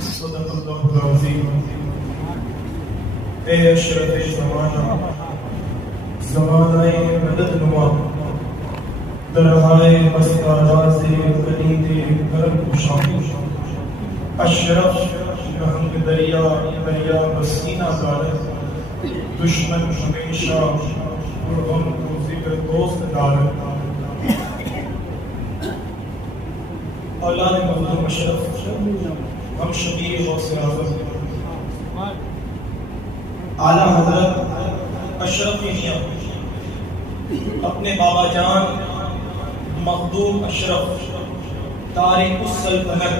صدق اللہ العظیم۔ اے اشرف زمانہ، زمانہ مدد نما، درہائے مسکاراز کلید کرم کشا، اشرف رحم دریا دریا بسینہ دارت، دشمن ہمیشہ غم کو ذکر دوست دارت۔ اولاد مخدوم اشرف، ہم شبیر غوث اعظم اعلیٰ حضرت اشرف میاں اپنے بابا جان مخدوم اشرف تارک السلطنت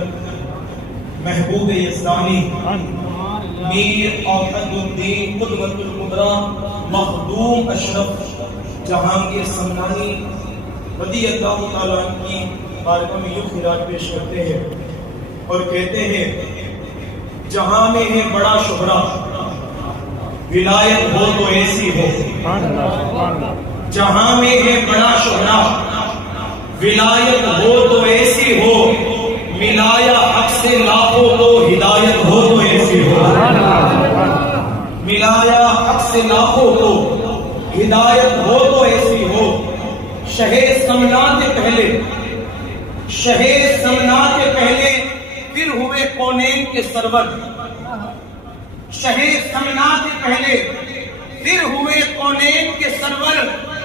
محبوب یزدانی میر اوحد الدین قدوۃ الکبریٰ مخدوم اشرف جہانگیر سمنانی رضی اللہ تعالیٰ عنہ کی بارگاہ میں یوں خراج پیش کرتے ہیں اور کہتے ہیں، جہاں میں ہے بڑا شہرا ولایت ہو تو ایسی ہو، جہاں میں ہے بڑا شہرا ولایت ہو تو ایسی ہو، ملایا حق سے لاکھوں کو ہدایت ہو تو ایسی ہو، ملایا حق سے لاکھوں کو ہدایت ہو تو ایسی ہو۔ شہ سمنا کے پہلے، شہ سمنا کے پہلے پھر ہوئے کونین کے سرور، شہ سمنا سے پہلے پھر ہوئے کونین کے سرور،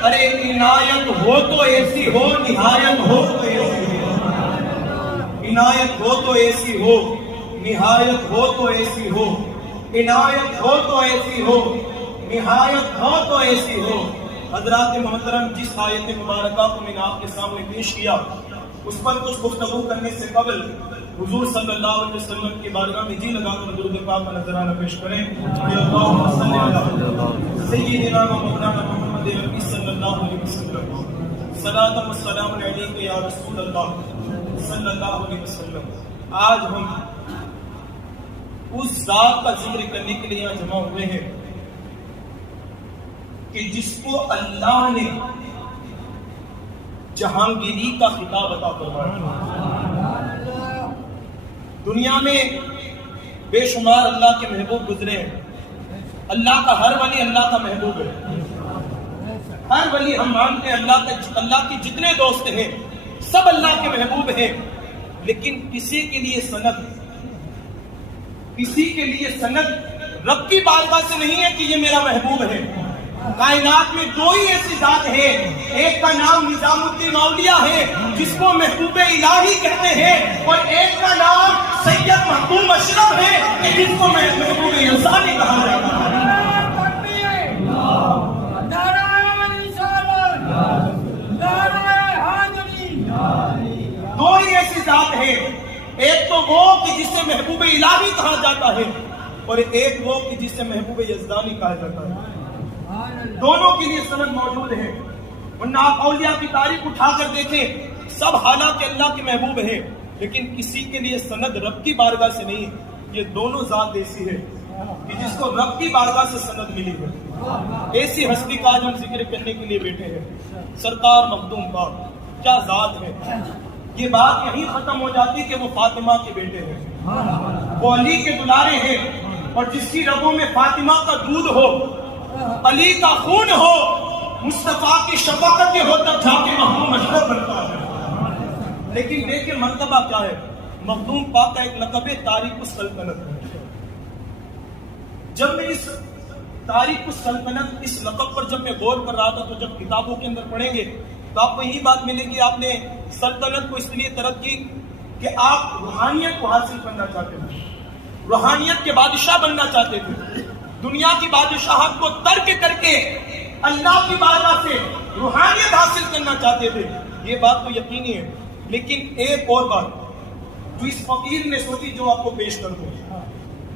ارے عنایت ہو تو ایسی ہو، نہایت ہو تو ایسی ہو، عنایت ہو تو ایسی ہو، نہایت ہو تو ایسی ہو، عنایت ہو تو ایسی ہو، نہایت ہو تو ایسی ہو۔ حضرات محترم، جس آیت مبارکہ کو میں نے آپ کے سامنے پیش کیا اس پر کچھ گفتگو کرنے سے قبل حضور صلی اللہ علیہ وسلم کی بارگاہ میں جی لگا کر درود پاک کا نذرانہ پیش کریں۔ اللہم صلی علی سیدنا و مولانا محمد عربی صلی اللہ علیہ وسلم، صلاۃ و سلام علیک یا رسول اللہ صلی اللہ علیہ وسلم۔ آج ہم اس ذات کا ذکر کرنے کے لیے یہاں جمع ہوئے ہیں کہ جس کو اللہ نے جہانگیری کا خطاب عطا فرمایا۔ دنیا میں بے شمار اللہ کے محبوب گزرے ہیں، اللہ کا ہر ولی اللہ کا محبوب ہے، ہر ولی ہم مانتے ہیں اللہ کے جتنے دوست ہیں سب اللہ کے محبوب ہیں، لیکن کسی کے لیے سند رب کی بارگاہ سے نہیں ہے کہ یہ میرا محبوب ہے۔ کائنات میں دو ہی ایسی ذات ہے، ایک کا نام نظام الدین اولیاء ہے جس کو محبوب الہی کہتے ہیں، اور ایک کا نام سید مخدوم اشرف ہے کہ جس کو محبوب انسانی کہا جاتا ہے۔ دو ہی ایسی ذات ہے، ایک تو وہ کہ جس سے محبوب الہی کہا جاتا ہے، اور ایک وہ کہ جس سے محبوب یزدانی کہا جاتا ہے۔ دونوں کے لیے سند موجود ہے، ورنہ آپ اولیاء کی تاریخ اٹھا کر دیکھیں، سب حالانکہ اللہ کے محبوب ہیں، لیکن کسی کے لیے سند رب کی بارگاہ سے نہیں۔ یہ دونوں ذات ایسی ہے کہ جس کو رب کی بارگاہ سے سند ملی ہے۔ ایسی ہستی کا آج ہم ذکر کرنے کے لیے بیٹھے ہیں، سرکار مخدوم پاک، کیا ذات ہے۔ یہ بات یہی ختم ہو جاتی کہ وہ فاطمہ کے بیٹے ہیں، وہ علی کے دلارے ہیں، اور جس کی رگوں میں فاطمہ کا دودھ ہو، علی کا خون ہو، مصطفیٰ کی شفقت ہو، تب جا کے مخدوم اشرف بنتا ہے۔ لیکن دیکھیں مرتبہ کیا ہے، مخدوم پاک کا ایک لقب ہے تارک السلطنت۔ جب میں اس تارک السلطنت اس لقب پر جب میں غور کر رہا تھا تو جب کتابوں کے اندر پڑھیں گے تو آپ کو یہی بات ملے گی، آپ نے سلطنت کو اس لیے ترک کی کہ آپ روحانیت کو حاصل کرنا چاہتے تھے، روحانیت کے بادشاہ بننا چاہتے تھے، دنیا کی بادشاہت کو ترک کر کے اللہ کی بارگاہ سے روحانیت حاصل کرنا چاہتے تھے۔ یہ بات تو یقینی ہے، لیکن ایک اور بات جو اس فقیر نے سوچی جو آپ کو پیش کر دوں۔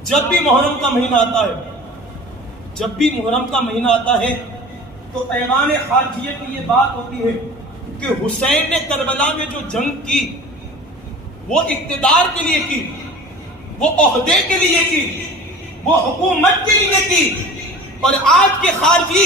جب بھی محرم کا مہینہ آتا ہے تو ایوان خارجیہ کی یہ بات ہوتی ہے کہ حسین نے کربلا میں جو جنگ کی وہ اقتدار کے لیے کی، وہ عہدے کے لیے کی، وہ حکومت کے لیے کی، اور آج کے خارجی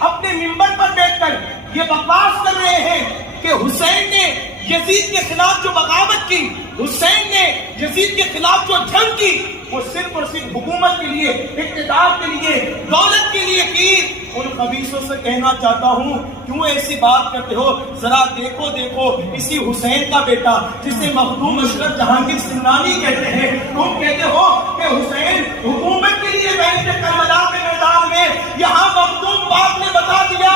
اپنے منبر پر بیٹھ کر یہ بکواس کر رہے ہیں کہ حسین نے یزید کے خلاف جو بغاوت کی حسین نے یزید کے خلاف جو جنگ کی وہ صرف اور صرف حکومت کے لیے، اقتدار کے لیے، دولت کے لیے کی۔ ان خبیثوں سے کہنا چاہتا ہوں کیوں ایسی بات کرتے ہو؟ ذرا دیکھو اسی حسین کا بیٹا جسے مخدوم اشرف جہانگیر سمنانی کہتے ہیں، تم کہتے ہو کہ حسین حکومت کے لیے بیٹھے کربلا کے میدان میں، یہاں مخدوم پاک نے بتا دیا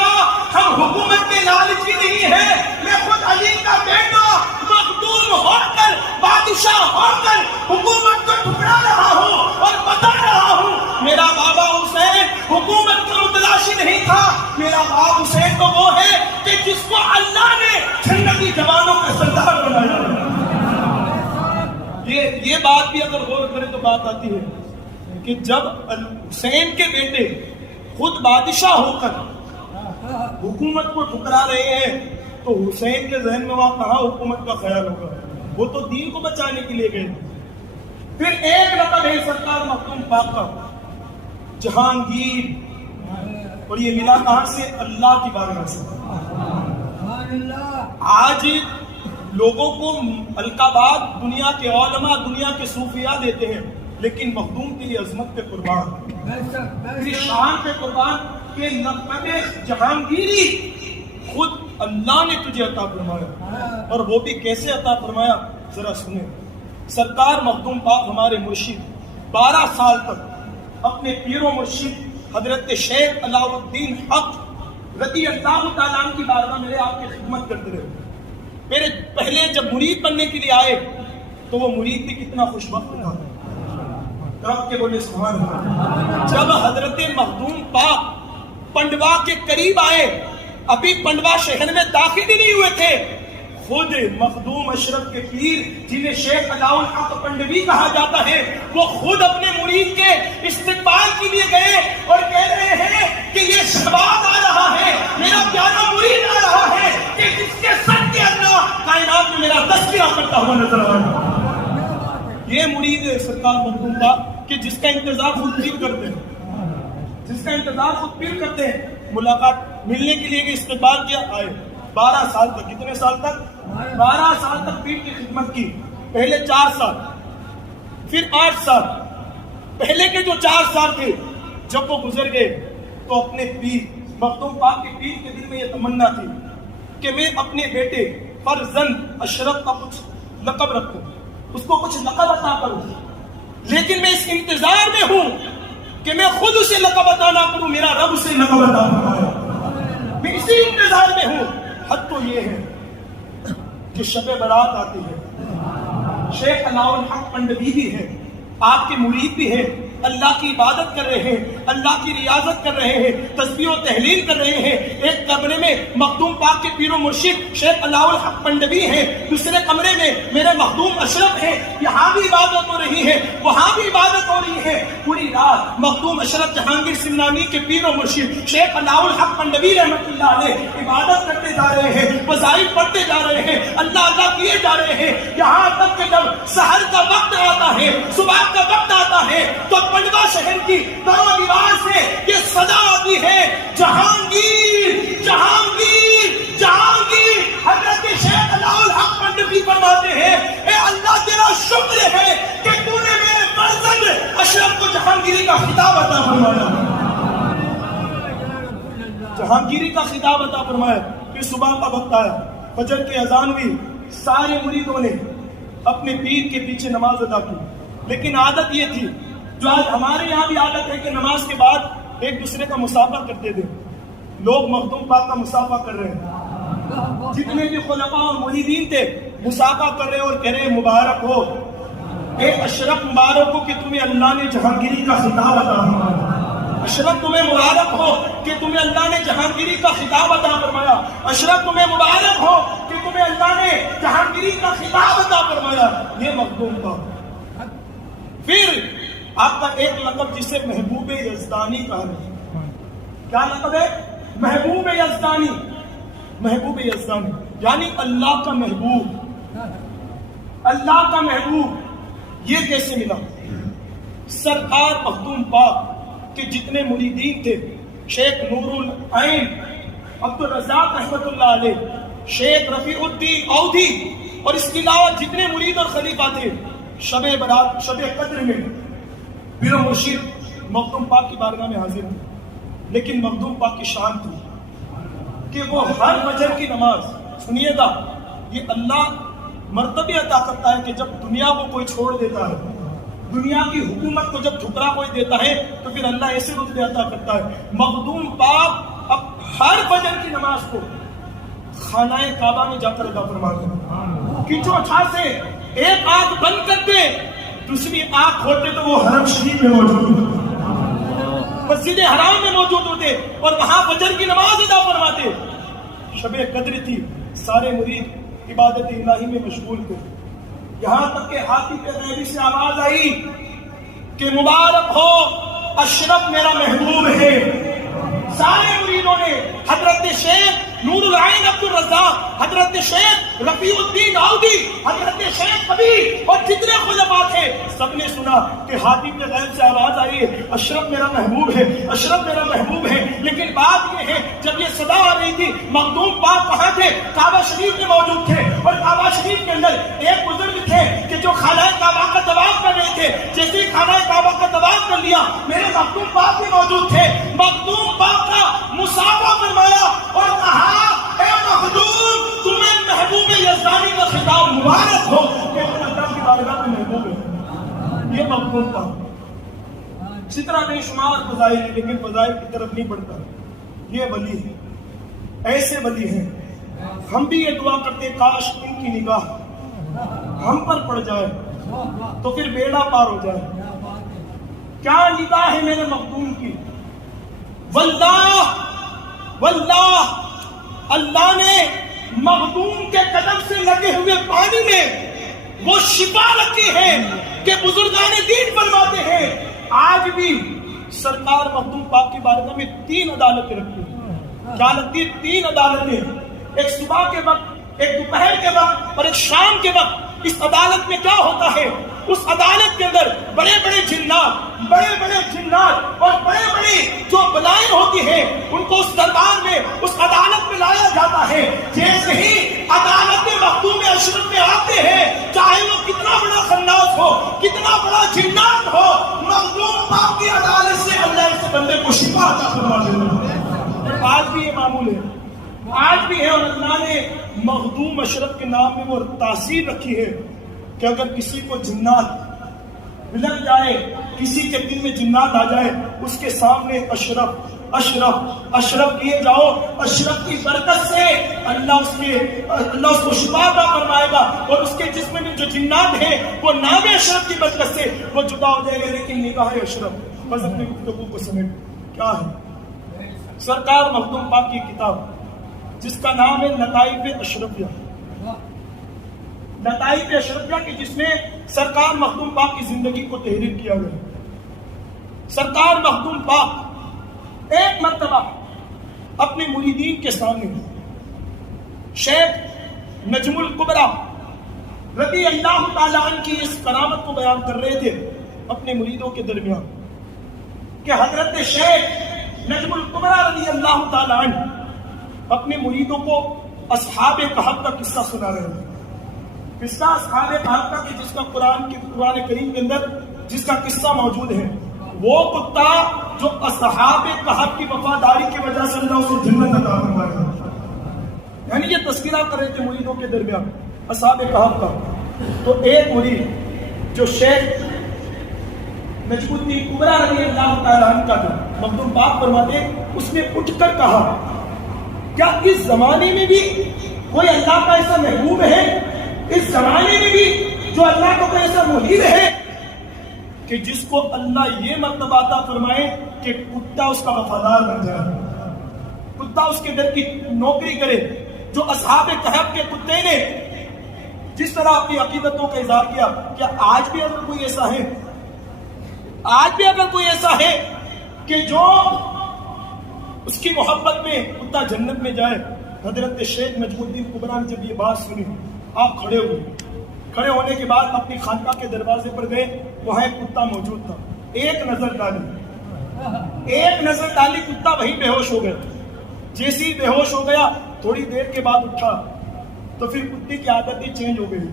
ہم حکومت کے لالچی نہیں ہیں، میں خود علی کا بیٹا مخدوم ہو کر، بادشاہ ہو کر حکومت کو ٹکرا رہا ہوں اور بتا رہا ہوں میرا بابا حسین حکومت کا متلاشی نہیں تھا، میرا باپ حسین تو وہ ہے کہ جس کو اللہ نے جنتی جوانوں کا سردار بنایا۔ یہ بات بھی اگر غور کرے تو بات آتی ہے کہ جب حسین کے بیٹے خود بادشاہ ہو کر حکومت کو ٹھکرا رہے ہیں تو حسین کے ذہن میں وہاں کہاں حکومت کا خیال ہوگا؟ وہ تو دین کو بچانے کے لیے گئے۔ پھر ایک لقب ہے سرکار مخدوم پاک کا، جہانگیر، اور یہ ملا کہاں سے؟ اللہ کی بارگاہ سے۔ آج لوگوں کو القابات دنیا کے علماء، دنیا کے صوفیاء دیتے ہیں، لیکن مخدوم کی یہ عظمت پہ قربان، شان پہ قربان کہ لقب جہانگیری خود اللہ نے تجھے عطا فرمایا، اور وہ بھی کیسے عطا فرمایا ذرا سنیں۔ سرکار مخدوم پاک ہمارے مرشد 12 سال تک اپنے پیر و مرشد حضرت شیخ علاء الدین حق رضی اللہ تعالیٰ عنہ کی بارگاہ میں آپ کی خدمت کرتے رہے۔ میرے پہلے جب مرید بننے کے لیے آئے تو وہ مرید بھی کتنا خوش وقت تھا، رب کے بولے سبحان اللہ۔ جب حضرت مخدوم پاک پنڈوا کے قریب آئے، ابھی پنڈوا شہر میں داخل ہی نہیں ہوئے تھے، خود مخدوم اشرف کے پیر جنہیں شیخ علاء الحق پنڈوی کہا جاتا ہے، وہ خود اپنے مرید کے استقبال کے لیے گئے اور کہہ رہے ہیں کہ یہ شباب آ رہا ہے، میرا پیارا مرید آ رہا ہے کہ جس کے سر کے اللہ کائنات میں میرا تذکرہ کرتا ہوا نظر آ رہا ہے۔ یہ مرید ہے سرکار مخدوم پاک کہ جس کا انتظار خود پیر کرتے ہیں، جس کا انتظار خود پیر کرتے ہیں۔ ملاقات ملنے کے لیے استقبال کیا، آئے 12 سال تک، کتنے سال تک؟ 12 سال تک پیر کی خدمت کی۔ پہلے 4 سال، پھر 8 سال۔ پہلے کے جو 4 سال تھے جب وہ گزر گئے تو اپنے پیر مخدوم پاک کے پیر کے دل میں یہ تمنا تھی کہ میں اپنے بیٹے فرزند اشرف کا کچھ لقب رکھوں، اس کو کچھ لقب عطا کروں، لیکن میں اس انتظار میں ہوں کہ میں خود اسے لقب عطا نہ کروں، میرا رب اسے لقب عطا فرمائے۔ میں اسی انتظار میں ہوں۔ حد تو یہ ہے کہ شب برات آتی ہے، شیخ علاء الحق پنڈوی بھی ہے، آپ کے مرید بھی ہے، اللہ کی عبادت کر رہے ہیں، اللہ کی ریاضت کر رہے ہیں، تسبیح و تحلیل کر رہے ہیں۔ ایک کمرے میں مخدوم پاک کے پیر و مرشد شیخ علاء الحق پنڈوی ہیں، دوسرے کمرے میں میرے مخدوم اشرف ہیں، یہاں بھی عبادت ہو رہی ہے، وہاں بھی عبادت ہو رہی ہے۔ پوری رات مخدوم اشرف جہانگیر سمنانی کے پیر و مرشد شیخ علاء الحق پنڈوی رحمۃ اللہ علیہ عبادت کرتے جا رہے ہیں، وظائف پڑھتے جا رہے ہیں، اللہ اللہ کیے جا رہے ہیں، یہاں تک کہ جب سحر کا وقت آتا ہے، صبح کا وقت آتا ہے تو پنڈوا شہر کی در و دیوار سے یہ صدا آتی ہے، جہانگیر جہانگیر جہانگیر۔ حضرت شیخ علاء الحق پنڈوی فرماتے ہیں اے اللہ تیرا شکر ہے کہ تو نے میرے فرزند اشرف کو جہانگیری کا خطاب عطا فرمایا، جہانگیری کا خطاب عطا فرمایا۔ پھر صبح کا وقت آیا، فجر کی اذان ہوئی، سارے مریدوں نے اپنے پیر کے پیچھے نماز ادا کی، لیکن عادت یہ تھی جو آج ہمارے یہاں بھی عادت ہے کہ نماز کے بعد ایک دوسرے کا مصافحہ کرتے تھے، لوگ مخدوم پاک کا مصافحہ کر رہے ہیں، جتنے بھی خلفاء اور مریدین تھے مصافحہ کر رہے اور کہہ رہے مبارک ہو اے اشرف، مبارک ہو کہ تمہیں اللہ نے جہانگیری کا خطاب عطا فرمایا، اشرف تمہیں مبارک ہو کہ تمہیں اللہ نے جہانگیری کا خطاب عطا فرمایا، اشرف تمہیں مبارک ہو کہ تمہیں اللہ نے جہانگیری کا خطاب عطا فرمایا۔ یہ مخدوم پاک۔ پھر آپ کا ایک لقب جسے محبوب یزدانی کہا ہے، کیا لقب ہے؟ محبوب یزدانی۔ محبوب یزدانی یعنی اللہ کا محبوب، اللہ کا محبوب۔ یہ کیسے ملا؟ سرکار مخدوم پاک کے جتنے مریدین تھے، شیخ نور العین عبد الرزاق رحمۃ اللہ علیہ، شیخ رفیع الدین اودھی اور اس کے علاوہ جتنے مرید اور خلیفہ تھے شب برات شب قدر میں پیر و مرشد مخدوم پاک کی بارگاہ میں حاضر تھے، لیکن مخدوم پاک کی شان تھی کہ وہ ہر فجر کی نماز، سنیے گا یہ اللہ مرتبہ عطا کرتا ہے کہ جب دنیا کو کوئی چھوڑ دیتا ہے، دنیا کی حکومت کو جب ٹھکرا کوئی دیتا ہے تو پھر اللہ ایسے رتبے عطا کرتا ہے۔ مخدوم پاک اب ہر فجر کی نماز کو خانہ کعبہ میں جا کر ادا فرماتے ہیں کہ جو اچھا سے ایک آنکھ بند کرتے دوسری آنکھ کھولتے تو وہ حرم شریف میں موجود ہوتے، مسجد حرام میں موجود ہوتے اور وہاں فجر کی نماز ادا فرماتے۔ شب قدر تھی، سارے مرید عبادت الہی میں مشغول تھے، یہاں تک کہ حاطب غیبی سے آواز آئی کہ مبارک ہو اشرف میرا محبوب ہے۔ سارے مریدوں نے حضرت شیخ نور العین عبد الرزاق، حضرت شیخ رفیع الدین عودی، حضرت شیخ کبیر اور جتنے خلفاء تھے سب نے سنا کہ حاطب کے غیب سے آواز آئی ہے اشرف میرا محبوب ہے، اشرف میرا محبوب ہے۔ لیکن بات یہ ہے جب یہ صدا آ رہی تھی مخدوم پاک کہاں تھے؟ کعبہ شریف میں موجود تھے، اور کعبہ شریف کے اندر ایک بزرگ تھے کہ جو خانہ کعبہ کا طواف کر رہے تھے۔ جیسے ہی خانہ کعبہ کا طواف کر لیا میرے مخدوم پاک بھی موجود تھے، مخدوم پاک کا مصافحہ فرمایا اور کہا اے مخدوم تمہیں محبوب یزدانی کا خطاب مبارک ہو کہ اللہ کی بارگاہ میں محبوب ہے۔ یہ مخدوم پاک اسی طرح بے شمار فضائل ہے، لیکن فضائل کی طرف نہیں بڑھتا۔ یہ ولی ہے، ایسے ولی ہیں، ہم بھی یہ دعا کرتے کاش ان کی نگاہ ہم پر پڑ جائے تو پھر بیڑا پار ہو جائے۔ کیا نگاہ ہے میرے مخدوم کی، واللہ اللہ نے مخدوم کے قدم سے لگے ہوئے پانی میں وہ شفا رکھی ہے کہ بزرگان دین فرماتے ہیں آج بھی سرکار مخدوم پاک کی بارگاہ میں 3 عدالتیں رکھی ہیں۔ کیا لگتی ہے؟ 3 عدالتیں، ایک صبح کے وقت، ایک دوپہر کے وقت اور ایک شام کے وقت۔ اس عدالت میں کیا ہوتا ہے؟ اس عدالت کے اندر بڑے بڑے جنات اور بڑے بڑے جو بلائیں ہوتی ہیں ان کو اس دربار میں، اس عدالت میں لایا جاتا ہے۔ جیسے ہی عدالت مخدوم اشرف میں آتے ہیں، چاہے وہ کتنا بڑا خناس ہو، کتنا بڑا جنات ہو، مخدوم پاک کی عدالت سے اللہ اس بندے کو شفا عطا فرما دیتا ہے۔ آج بھی یہ معمول ہے، آج بھی ہے، اور اللہ نے مخدوم اشرف کے نام میں وہ تاثیر رکھی ہے کہ اگر کسی کو جنات لگ جائے، کسی کے دل میں جنات آ جائے، اس کے سامنے اشرف اشرف اشرف کیے جاؤ، اشرف کی برکت سے اللہ اس کو شفا عطا فرمائے گا، اور اس کے جسم میں جو جنات ہیں وہ نام اشرف کی برکت سے وہ جدا ہو جائے گا۔ لیکن نگاہ اشرف، بس اپنی گفتگو کو سمیٹ کیا ہے؟ سرکار مخدوم پاک کی کتاب جس کا نام ہے لطائف اشرفیہ، لطائف اشرفیہ کہ جس میں سرکار مخدوم پاک کی زندگی کو تحریر کیا گیا۔ سرکار مخدوم پاک ایک مرتبہ اپنے مریدین کے سامنے شیخ نجم الکبریٰ رضی اللہ تعالیٰ عنہ کی اس کرامت کو بیان کر رہے تھے اپنے مریدوں کے درمیان کہ حضرت شیخ نجم الکبریٰ رضی اللہ تعالیٰ عنہ اپنے مریدوں کو اصحاب کہف کا قصہ سنا رہے ہیں۔ قصہ اصحاب کہف کا کہ جس کا قرآن کریم کے اندر جس کا قصہ موجود ہے، وہ کتا جو اصحاب کہف کی وفاداری کی وجہ سے اللہ اسے جنت عطا فرمائے گا۔ یعنی یہ تذکرہ کر رہے تھے مریدوں کے درمیان اصحاب کہف کا۔ تو ایک مرید جو شیخ نجم الدین کبریٰ رضی اللہ تعالیٰ عنہ کا تھا، مخدوم پاک فرماتے اس نے اٹھ کر کہا کیا اس زمانے میں بھی کوئی اللہ کا ایسا محبوب ہے، اس زمانے میں بھی جو اللہ کا کوئی ایسا محب ہے کہ جس کو اللہ یہ مرتبہ عطا فرمائے کہ کتا اس کا وفادار بن جائے، کتا اس کے در کی نوکری کرے۔ جو اصحاب کہف کے کتے نے جس طرح اپنی عقیدتوں کا اظہار کیا، کیا آج بھی اگر کوئی ایسا ہے، آج بھی اگر کوئی ایسا ہے کہ جو اس کی محبت میں کتا جنت میں جائے؟ حضرت شیخ نجم الدین کبریٰ نے جب یہ بات سنی آپ کھڑے ہوئے، کھڑے ہونے کے بعد اپنی خانقاہ کے دروازے پر گئے، وہاں ایک کتا موجود تھا، ایک نظر ڈالی کتا وہیں بے ہوش ہو گیا۔ جیسے ہی بے ہوش ہو گیا تھوڑی دیر کے بعد اٹھا، تو پھر کتے کی عادتیں چینج ہو گئی،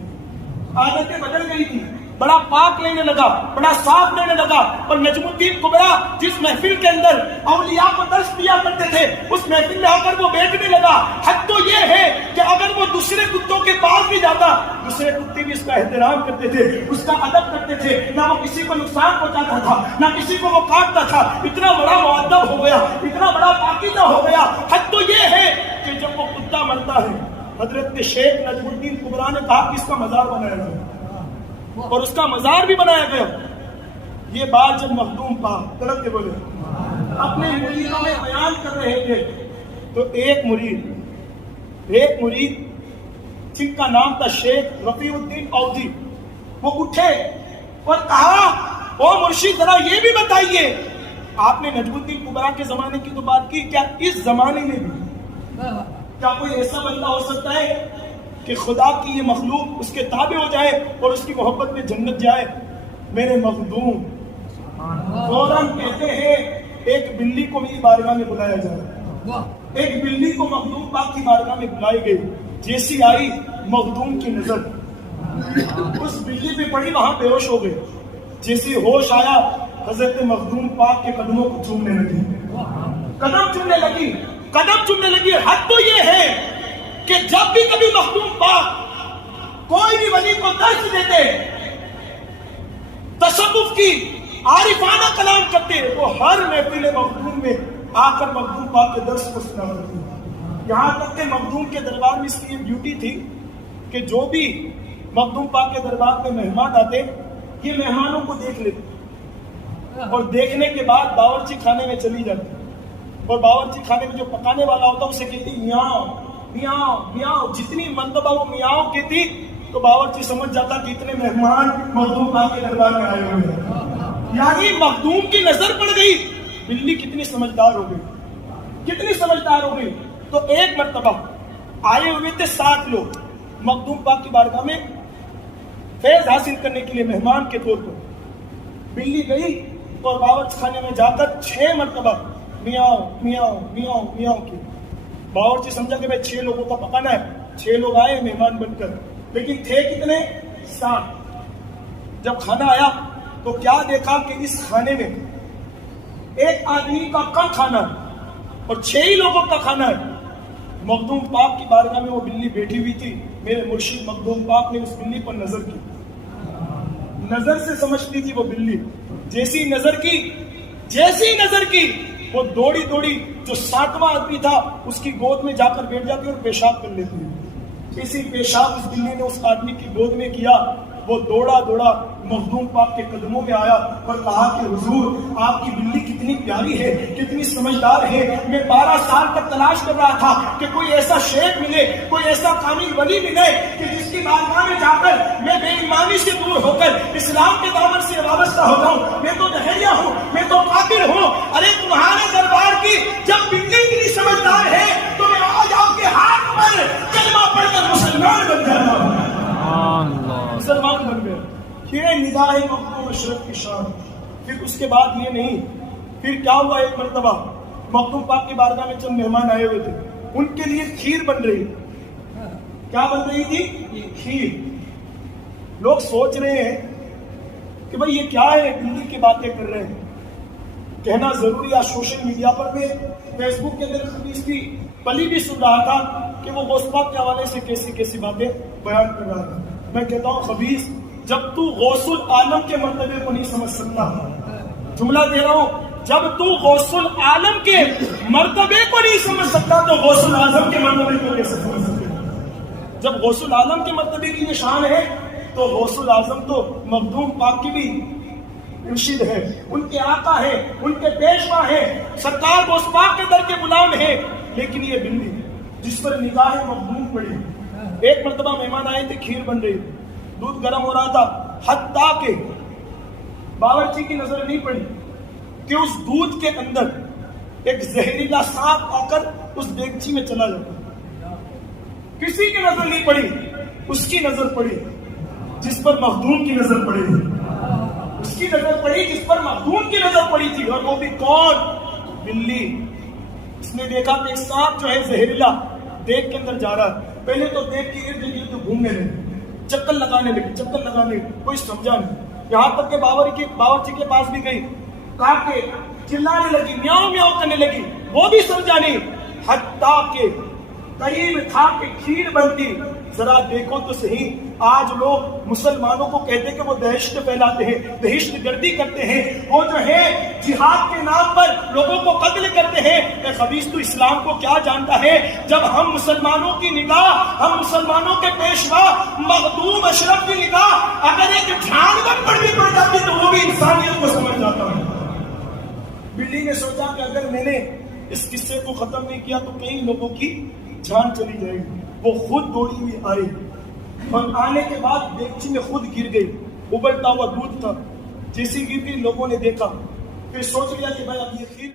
عادتیں بدل گئی تھی، بڑا پاک لینے لگا، بڑا صاف لینے لگا. اور نجم الدین کبریٰ جس محفل کے اندر اولیاء کو درس دیا کرتے تھے، اس محفل میں آ کر وہ بیٹھنے لگا. حد تو یہ ہے کہ اگر وہ دوسرے کتوں کے پاس بھی جاتا، دوسرے کتے بھی اس کا احترام کرتے تھے، اس کا ادب کرتے تھے، نہ وہ کسی کو نقصان پہنچاتا تھا، نہ کسی کو وہ کاٹتا تھا. اتنا بڑا مؤدب ہو گیا، اتنا بڑا پاکیزہ ہو گیا. حد تو یہ ہے کہ جب وہ کتا مرتا ہے، حضرت شیخ نجم الدین کبریٰ نے کہا کہ اس کا مزار بنایا جائے، اور اس کا مزار بھی بنایا گیا. یہ بات جب مخدوم پاک طرف کے بولے اپنے مریدوں میں بیان کر رہے تھے، تو ایک مرید جن کا نام تھا شیخ رفیع الدین اودھی، وہ اٹھے اور کہا او مرشد ذرا یہ بھی بتائیے، آپ نے نجم الدین کبریٰ کے زمانے کی تو بات کی، کیا اس زمانے میں بھی کیا کوئی ایسا بندہ ہو سکتا ہے کہ خدا کی یہ مخلوق اس کے تابع ہو جائے اور اس کی محبت میں جنت جائے؟ میرے مخدوم فوراً کہتے ہیں ایک بلی کو میری بارگاہ میں بلایا جائے. ایک بلی کو مخدوم پاک کی بارگاہ میں بلائی گئی. جیسی آئی مخدوم کی نظر اس بلی پہ پڑی، وہاں بے ہوش ہو گئی. جیسی ہوش آیا حضرت مخدوم پاک کے قدموں کو چومنے لگی، قدم چومنے لگی. حد تو یہ ہے کہ جب بھی کبھی مخدوم پاک کوئی بھی ولی کو درس دیتے، تصوف کی عارفانہ کلام کرتے، وہ ہر محفل مخدوم میں آ کر مخدوم پاک کے درس کو سنا کرتے. یہاں تک کہ مخدوم کے دربار میں اس کی یہ ڈیوٹی تھی کہ جو بھی مخدوم پاک کے دربار میں مہمان آتے، یہ مہمانوں کو دیکھ لیتے اور دیکھنے کے بعد باورچی خانے میں چلی جاتی، اور باورچی خانے میں جو پکانے والا ہوتا اسے کہتی میاؤ میاؤ میاؤ. جتنی مرتبہ وہ میاؤ کہتی تو باورچی سمجھ جاتا کہ اتنے مہمان مخدوم پاک کے دربار میں آئے ہوئے ہیں. یعنی مخدوم کی نظر پڑ گئی. بلی کتنی سمجھدار ہو گئی. تو ایک مرتبہ آئے ہوئے تھے 7 لوگ مخدوم پاک کی بارگاہ میں فیض حاصل کرنے کے لیے مہمان کے طور پر. بلی گئی اور باورچی خانے میں جا کر 6 مرتبہ میاؤ میاؤ میاؤ میاؤ کی. باورچی سمجھا کہ بھائی 6 لوگوں کا پکانا ہے، 6 لوگ آئے مہمان بن کر، لیکن تھے کتنے؟ 7. جب کھانا آیا تو کیا دیکھا کہ اس کھانے میں ایک آدمی کا کم کھانا ہے اور 6 ہی لوگوں کا کھانا ہے. مخدوم پاک کی بارگاہ میں وہ بلی بیٹھی ہوئی تھی. میرے مرشد مخدوم پاک نے اس بلی پر نظر کی، نظر سے سمجھتی تھی وہ بلی. جیسی نظر کی وہ دوڑی جو 7واں آدمی تھا اس کی گود میں جا کر بیٹھ جاتی اور پیشاب کر لیتی. اسی پیشاب اس بلی نے اس آدمی کی گود میں کیا. وہ دوڑا مخدوم پاک کے قدموں میں آیا اور کہا کہ حضور آپ کی بلی کتنی پیاری ہے، کتنی سمجھدار ہے. میں 12 سال تک تلاش کر رہا تھا کہ کوئی ایسا شیخ ملے، کوئی ایسا کامل ولی ملے کہ جس کی بارگاہ میں جا کر میں بے ایمانی سے دور ہو کر اسلام کے دامن سے وابستہ ہو جاؤں. میں تو دہریہ ہوں، میں تو کافر ہوں. ارے تمہارے دربار کی جب بلی اتنی سمجھدار ہے تو میں آج آپ کے ہاتھ پر کلمہ پڑھ کر مسلمان بن جاتا ہوں. مسلمان بن گئے. یہ نگاہ مخدوم اشرف کی شان. پھر اس کے بعد یہ نہیں، پھر کیا ہوا؟ ایک مرتبہ مخدوم پاک کی بارگاہ میں چند مہمان آئے ہوئے تھے، ان کے لیے کھیر بن رہی. کیا بن رہی تھی؟ کھیر. لوگ سوچ رہے ہیں کہ بھئی یہ کیا ہے، بلی کی باتیں کر رہے ہیں. کہنا ضروری ہے، سوشل میڈیا پر میں فیس بک کے اندر حدیث کی پلی بھی سن رہا تھا کہ وہ غوث پاک کے حوالے سے کیسی باتیں بیان کر رہا تھا. میں کہتا ہوں خبیث، جب تو غوث العالم کے مرتبے کو نہیں سمجھ سکتا، جملہ دے رہا ہوں، جب تو غوث العالم کے مرتبے کو نہیں سمجھ سکتا تو غوث العظم کے مرتبے کو کیسے سمجھ سکتے؟ جب غوث العالم کے مرتبے کی یہ شان ہے تو غوث العظم تو مخدوم پاک کی بھی مرشد ہے، ان کے آقا ہے، ان کے پیشوا ہے، سرکار غوث پاک کے در کے غلام ہے. لیکن یہ بلی جس پر نگاہ مخدوم پڑی، ایک مرتبہ مہمان آئے تھے، کھیر بن رہی، دودھ گرم ہو رہا تھا، حتیٰ کہ باورچی کی نظر نہیں پڑی کہ اس دودھ کے اندر ایک زہریلا سانپ آ کر اس دیگچی میں چلا جاتا. کسی کی نظر نہیں پڑی، اس کی نظر پڑی جس پر مخدوم کی نظر پڑی تھی، اس کی نظر پڑی جس پر مخدوم کی نظر پڑی تھی. اور وہ بھی کون؟ بلی. اس نے دیکھا کہ ایک سانپ جو ہے زہریلا دیگ کے اندر جا رہا ہے. پہلے تو دیکھ کے ارد گرد گھومنے لگے، چکر لگانے لگے، کوئی سمجھا نہیں۔ یہاں تک کہ باورچی کے پاس بھی گئی، کہا کہ چلانے لگی، میاؤں میاؤں کرنے لگی، وہ بھی سمجھا نہیں، حتیٰ کہ قریب تھا کہ کھیر بنتی۔ ذرا دیکھو تو صحیح، آج لوگ مسلمانوں کو کہتے کہ وہ دہشت پھیلاتے ہیں، دہشت گردی کرتے ہیں، وہ جو ہے جہاد کے نام پر لوگوں کو قتل کرتے ہیں۔ اے خبیث، تو اسلام کو کیا جانتا ہے؟ جب ہم مسلمانوں کی نگاہ، ہم مسلمانوں کے پیشوا مخدوم اشرف کی نگاہ اگر ایک جانور پر بھی پڑ جاتی تو وہ بھی انسانیت کو سمجھ جاتا ہے۔ بلی نے سوچا کہ اگر میں نے اس قصے کو ختم نہیں کیا تو کئی لوگوں کی جان چلی جائے گی۔ وہ خود دوڑی ہوئی آئی اور آنے کے بعد دیگچی میں خود گر گئی، ابلتا ہوا دودھ تھا، جیسی گر گئی لوگوں نے دیکھا، پھر سوچ لیا کہ بھائی اب یہ خیر